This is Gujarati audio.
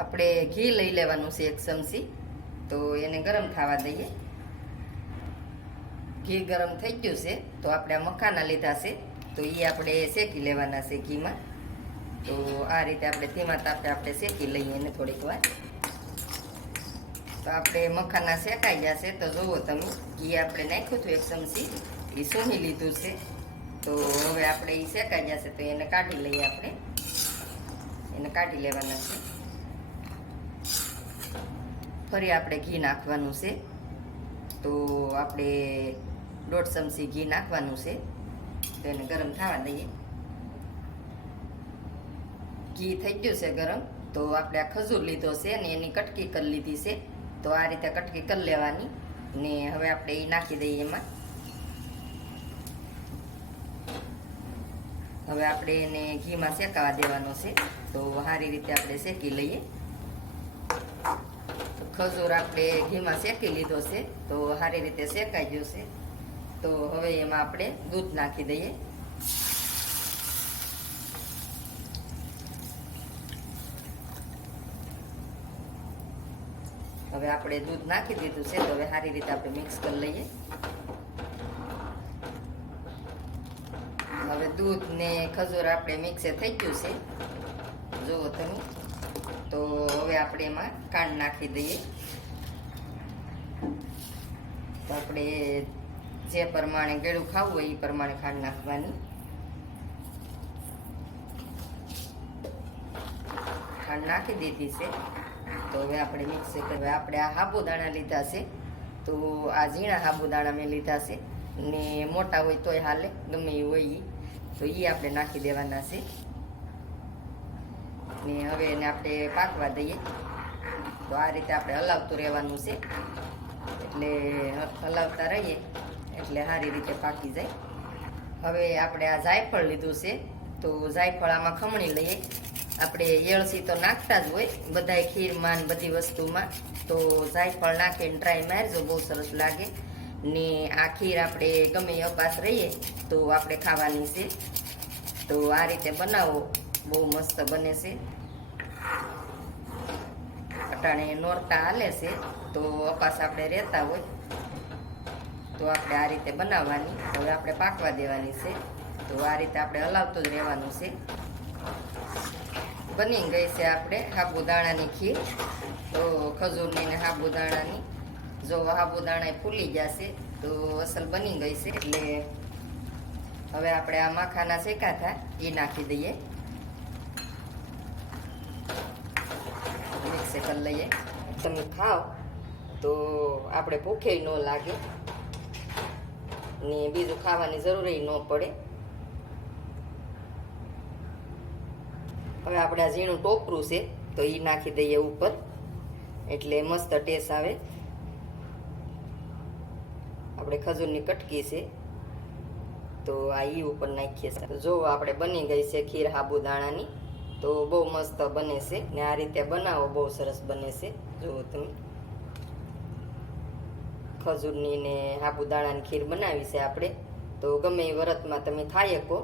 આપણે ઘી લઈ લેવાનું છે 1 ચમચી, તો એને ગરમ થવા દઈએ. ઘી ગરમ થઈ ગયું છે તો આપણે આ મખાના લીધા છે તો એ આપણે શેકી લેવાના છે ઘીમાં. તો આ રીતે આપણે ધીમા તાપે આપણે શેકી લઈએ એને થોડીક વાર. તો આપણે મખાના શેકાઈ ગયા છે તો જુઓ તમે, ઘી આપણે નાખ્યું હતું 1 ચમચી, એ સૂંઘી લીધું છે. તો હવે આપણે એ શેકાઈ ગયા છે તો એને કાઢી લઈએ. આપણે એને કાઢી લેવાના છે. ફરી આપણે ઘી નાખવાનું છે. તો આપણે 1.5 ચમચી ઘી નાખવાનું છે તો એને ગરમ થવા દઈએ. ઘી થઈ ગયું છે ગરમ, તો આપણે આ ખજૂર લીધો છે ને એની કટકી કરી લીધી છે. તો આ રીતે કટકી કરી લેવાની ને હવે આપણે એ નાખી દઈએ એમાં. હવે આપણે એને ઘીમાં શેકાવા દેવાનો છે. તો સારી રીતે આપણે શેકી લઈએ. ખજૂર આપણે ઘીમાં શેકી લીધો છે તો સારી રીતે શેકાઈ ગયો છે. તો હવે એમાં આપણે દૂધ નાખી દઈએ. હવે આપણે દૂધ નાખી દીધું છે તો હવે સારી રીતે આપણે મિક્સ કરી લઈએ. હવે દૂધ ને ખજૂર આપણે મિક્સ થઈ ગયું છે જુઓ તમે. તો હવે આપણે એમાં ખાંડ નાખી દઈએ. તો આપણે જે પ્રમાણે ગળ્યું ખાવું હોય એ પ્રમાણે ખાંડ નાખવાની. ખાંડ નાખી દીધી છે તો હવે આપણે મિક્સ કરવા. આપણે આ સાબુદાણા લીધા છે તો આ ઝીણા સાબુદાણા મેં લીધા છે ને મોટા હોય તોય હાલે, ગમે એ હોય તો એ આપણે નાખી દેવાના છે. ને હવે એને આપણે પાકવા દઈએ. તો આ રીતે આપણે હલાવતું રહેવાનું છે, એટલે હલાવતા રહીએ એટલે સારી રીતે પાકી જાય. હવે આપણે આ જાયફળ લીધું છે તો જાયફળ આમાં ખમણી લઈએ. આપણે એળસી તો નાખતા જ હોય બધાય ખીરમાં ને બધી વસ્તુમાં, તો જાયફળ નાખીને ટ્રાય મારજો, બહુ સરસ લાગે. ને આ ખીર આપણે ગમે અપાસ રહીએ તો આપણે ખાવાની છે. તો આ રીતે બનાવો, બહુ મસ્ત બને છે. અટાણે નોરતા હાલે છે તો અપાસ આપણે રહેતા હોય તો આપણે આ રીતે બનાવવાની. હવે આપણે પાકવા દેવાની છે. તો આ રીતે આપણે હલાવતું જ રહેવાનું છે. બની ગઈ છે આપણે સાબુદાણાની ખીર. તો ખજૂરની ને સાબુદાણાની, જો સાબુદાણા ફૂલી ગયા છે તો અસલ બની ગઈ છે. એટલે હવે આપણે આ મખાના શેકા હતા એ નાખી દઈએ. મિક્સ કરી લઈએ. તમે ખાઓ તો આપણે ભૂખે ન લાગે ને બીજું ખાવાની જરૂર ન પડે. હવે આપણે આ ઝીણું ટોપરું છે તો એ નાખી દઈએ ઉપર, એટલે મસ્ત ટેસ્ટ આવે. આપણે ખજૂરની કટકી છે તો આ ઈ ઉપર નાખીએ. તો જો આપણે બની ગઈ છે ખીર સાબુદાણાની. તો બહુ મસ્ત બને છે ને આ રીતે બનાવો, બહુ સરસ બને છે. જુઓ તમે, ખજૂરની ને સાબુદાણાની ખીર બનાવી છે આપણે. તો ગમે એ વ્રતમાં તમે ખાઈ શકો.